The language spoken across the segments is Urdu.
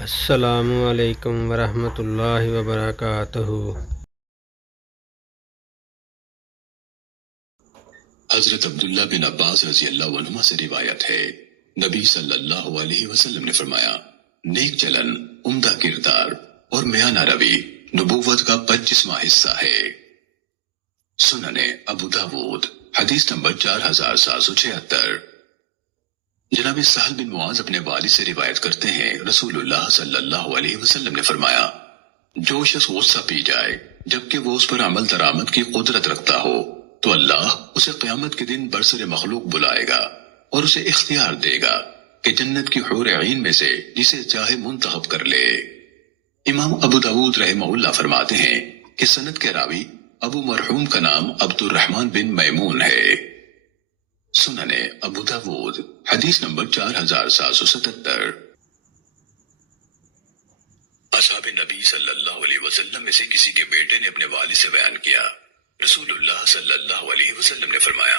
السلام علیکم ورحمۃ اللہ وبرکاتہ۔ حضرت عبداللہ بن عباس رضی اللہ عنہما سے روایت ہے، نبی صلی اللہ علیہ وسلم نے فرمایا، نیک چلن، عمدہ کردار اور میانہ روی نبوت کا 25واں حصہ ہے۔ سنن ابو داود حدیث نمبر 4776۔ جناب سہل بن معاذ اپنے والد سے روایت کرتے ہیں، رسول اللہ صلی اللہ علیہ وسلم نے فرمایا، جو شخص غصہ پی جائے جبکہ وہ اس پر عمل درآمد کی قدرت رکھتا ہو تو اللہ اسے قیامت کے دن برسر مخلوق بلائے گا اور اسے اختیار دے گا کہ جنت کی حور عین میں سے جسے چاہے منتخب کر لے۔ امام ابو داود رحمہ اللہ فرماتے ہیں کہ سند کے راوی ابو مرحوم کا نام عبد الرحمن بن میمون ہے۔ سنن ابو داود حدیث نمبر 4777۔ اصحاب نبی صلی اللہ علیہ وسلم میں سے کسی کے بیٹے نے اپنے والد سے بیان کیا، رسول اللہ صلی اللہ علیہ وسلم نے فرمایا،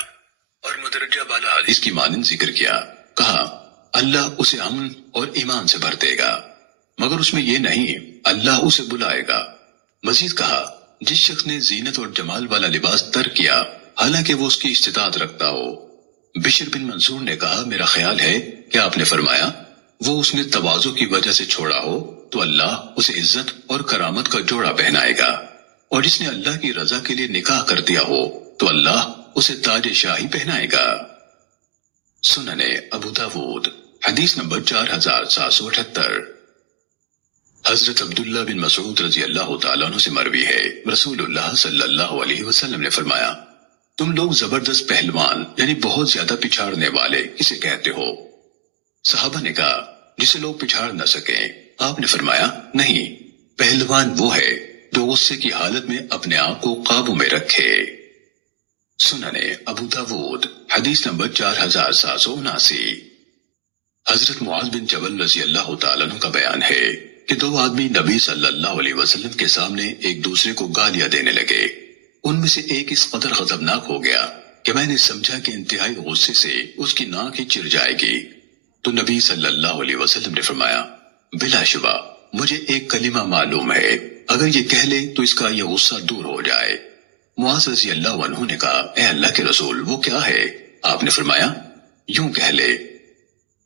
اور مدرجہ بالا حدیث کی مانند ذکر کیا، کہا اللہ اسے امن اور ایمان سے بھر دے گا، مگر اس میں یہ نہیں اللہ اسے بلائے گا۔ مزید کہا، جس شخص نے زینت اور جمال والا لباس ترک کیا حالانکہ وہ اس کی استطاعت رکھتا ہو۔ بشر بن منصور نے کہا، میرا خیال ہے کہ آپ نے فرمایا وہ اس نے تواضع کی وجہ سے چھوڑا ہو تو اللہ اسے عزت اور کرامت کا جوڑا پہنائے گا، اور جس نے اللہ کی رضا کے لیے نکاح کر دیا ہو تو اللہ اسے تاج شاہی پہنائے گا۔ سنن ابو داود حدیث نمبر 4778۔ حضرت عبداللہ بن مسعود رضی اللہ تعالیٰ عنہ سے مروی ہے، رسول اللہ صلی اللہ علیہ وسلم نے فرمایا، تم لوگ زبردست پہلوان یعنی بہت زیادہ پچھاڑنے والے کسے کہتے ہو؟ صحابہ نے کہا، جسے لوگ پچھاڑ نہ سکیں۔ آپ نے فرمایا، نہیں، پہلوان وہ ہے جو غصے کی حالت میں اپنے آپ کو قابو میں رکھے۔ سنن ابو داود حدیث نمبر 4779۔ حضرت معاذ بن جبل رضی اللہ تعالیٰ عنہ کا بیان ہے کہ دو آدمی نبی صلی اللہ علیہ وسلم کے سامنے ایک دوسرے کو گالیاں دینے لگے۔ ان میں سے ایک اس قدر غضبناک ہو گیا کہ میں نے سمجھا کہ انتہائی غصے سے اس کی ناک ہی چر جائے گی، تو نبی صلی اللہ علیہ وسلم نے فرمایا، بلا شبہ مجھے ایک کلمہ معلوم ہے، اگر یہ کہہ لے تو اس کا یہ غصہ دور ہو جائے۔ معاذ رضی اللہ عنہ نے کہا، اے اللہ کے رسول، وہ کیا ہے؟ آپ نے فرمایا، یوں کہہ لے،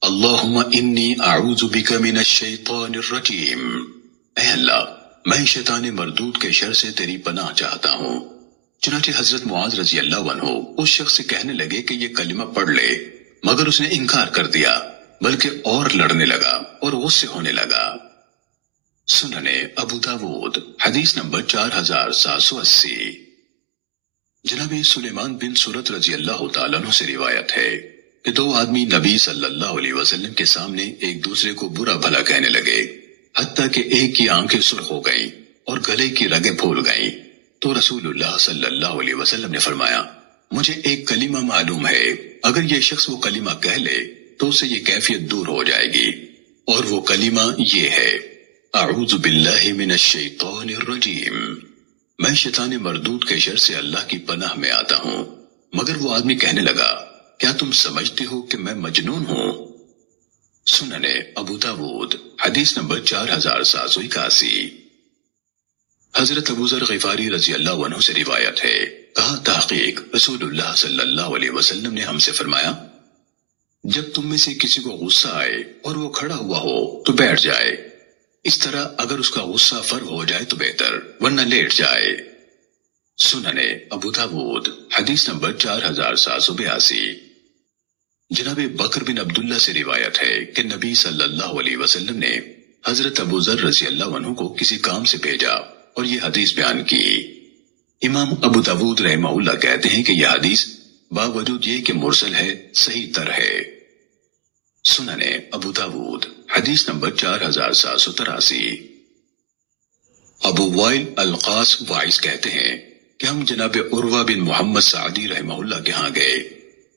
اللہم انی اعوذ بک من الشیطان الرجیم، اے اللہ میں شیطان مردود کے شر سے تیری پناہ چاہتا ہوں۔ چنانچہ حضرت معاذ رضی اللہ عنہ اس شخص سے کہنے لگے کہ یہ کلمہ پڑھ لے، مگر اس نے انکار کر دیا، بلکہ اور لڑنے لگا اور غصے ہونے لگا۔ سنن ابو داود حدیث نمبر 4780۔ جناب سلیمان بن سورت رضی اللہ تعالیٰ عنہ سے روایت ہے کہ دو آدمی نبی صلی اللہ علیہ وسلم کے سامنے ایک دوسرے کو برا بھلا کہنے لگے، حتیٰ کہ ایک کی آنکھیں سرخ ہو گئیں اور گلے کی رگیں پھول گئیں، تو رسول اللہ صلی اللہ علیہ وسلم نے فرمایا، مجھے ایک کلمہ معلوم ہے، اگر یہ شخص وہ کلمہ کہہ لے تو اسے یہ کیفیت دور ہو جائے گی، اور وہ کلمہ یہ ہے، اعوذ باللہ من الشیطان الرجیم، میں شیطان مردود کے شر سے اللہ کی پناہ میں آتا ہوں۔ مگر وہ آدمی کہنے لگا، کیا تم سمجھتے ہو کہ میں مجنون ہوں؟ سنن ابو داود حدیث نمبر 4781۔ حضرت ابو ذر غفاری رضی اللہ عنہ سے روایت ہے، کہا تحقیق رسول اللہ صلی اللہ علیہ وسلم نے ہم سے فرمایا، جب تم میں سے کسی کو غصہ آئے اور وہ کھڑا ہوا ہو تو بیٹھ جائے، اس طرح اگر اس کا غصہ فرغ ہو جائے تو بہتر، ورنہ لیٹ جائے۔ سنن ابو داود حدیث نمبر 4782۔ جناب بکر بن عبداللہ سے روایت ہے کہ نبی صلی اللہ علیہ وسلم نے حضرت ابو ذر رضی اللہ عنہ کو کسی کام سے بھیجا اور یہ حدیث بیان کی۔ امام ابو داود رحمہ اللہ کہتے ہیں کہ یہ حدیث باوجود یہ کہ مرسل ہے صحیح تر ہے۔ سنن ابو داود حدیث نمبر 4783۔ ابو وائل القاص وائس کہتے ہیں کہ ہم جناب عروہ بن محمد سعدی رحمہ اللہ کے ہاں گئے،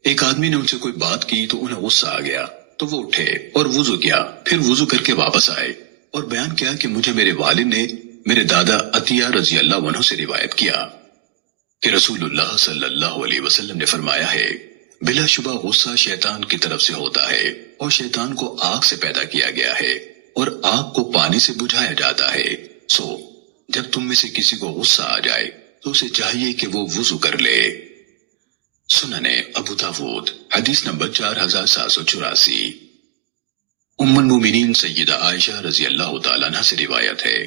ایک آدمی نے ان سے کوئی بات کی تو انہیں غصہ آ گیا، تو وہ اٹھے اور وضو کیا، پھر وضو کر کے واپس آئے اور بیان کیا کہ مجھے میرے والد نے میرے دادا عطیہ رضی اللہ عنہ سے روایت کیا کہ رسول اللہ صلی اللہ علیہ وسلم نے فرمایا ہے، بلا شبہ غصہ شیطان کی طرف سے ہوتا ہے اور شیطان کو آگ سے پیدا کیا گیا ہے اور آگ کو پانی سے بجھایا جاتا ہے۔ سو جب تم میں سے کسی کو غصہ آ جائے تو اسے چاہیے کہ وہ وضو کر لے۔ سننے ابو داود حدیث نمبر 4784۔ ام المومنین سیدہ عائشہ رضی اللہ تعالیٰ عنہ سے روایت ہے،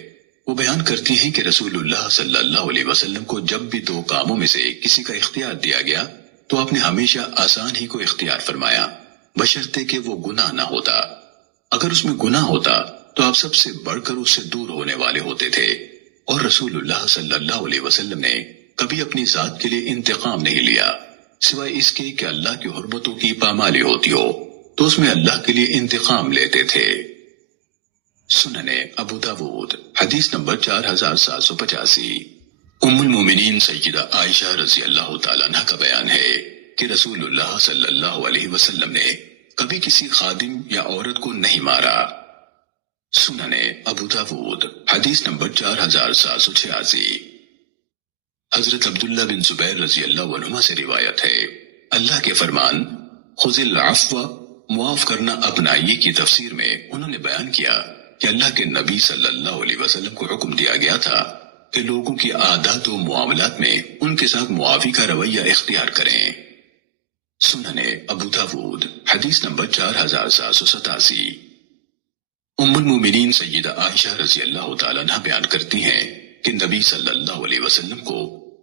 وہ بیان کرتی ہیں کہ رسول اللہ صلی اللہ علیہ وسلم کو جب بھی دو کاموں میں سے کسی کا اختیار دیا گیا تو آپ نے ہمیشہ آسان ہی کو اختیار فرمایا، بشرطے کہ وہ گناہ نہ ہوتا۔ اگر اس میں گناہ ہوتا تو آپ سب سے بڑھ کر اس سے دور ہونے والے ہوتے تھے، اور رسول اللہ صلی اللہ علیہ وسلم نے کبھی اپنی ذات کے لیے انتقام نہیں لیا سوائے اس کے کہ اللہ کی حرمتوں کی پامالی ہوتی ہو تو اس میں اللہ کے لیے انتقام لیتے تھے۔ سننے ابو داود حدیث نمبر 4785۔ ام المومنین سیدہ عائشہ رضی اللہ تعالیٰ عنہ کا بیان ہے کہ رسول اللہ صلی اللہ علیہ وسلم نے کبھی کسی خادم یا عورت کو نہیں مارا۔ سننے ابو داود حدیث نمبر 4786۔ حضرت عبداللہ بن زبیر رضی اللہ عنہما سے روایت ہے، اللہ کے فرمان خذ العفو معاف کرنا اپنائیے کی تفسیر میں انہوں نے بیان کیا کہ اللہ کے نبی صلی اللہ علیہ وسلم کو حکم دیا گیا تھا کہ لوگوں کی عادات و معاملات میں ان کے ساتھ معافی کا رویہ اختیار کریں۔ سننے ابو داود حدیث نمبر 4787۔ ام المومنین سیدہ عائشہ رضی اللہ تعالیٰ عنہ بیان کرتی ہیں کہ نبی صلی اللہ علیہ وسلم کو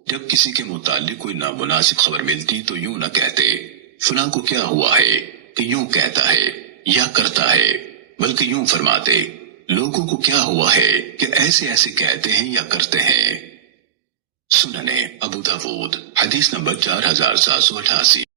جب کسی کے متعلق کوئی نامناسب خبر ملتی تو یوں نہ کہتے فلاں کو کیا ہوا ہے کہ یوں کہتا ہے یا کرتا ہے، بلکہ یوں فرماتے لوگوں کو کیا ہوا ہے کہ ایسے ایسے کہتے ہیں یا کرتے ہیں۔ سننے ابو داود حدیث نمبر 4788۔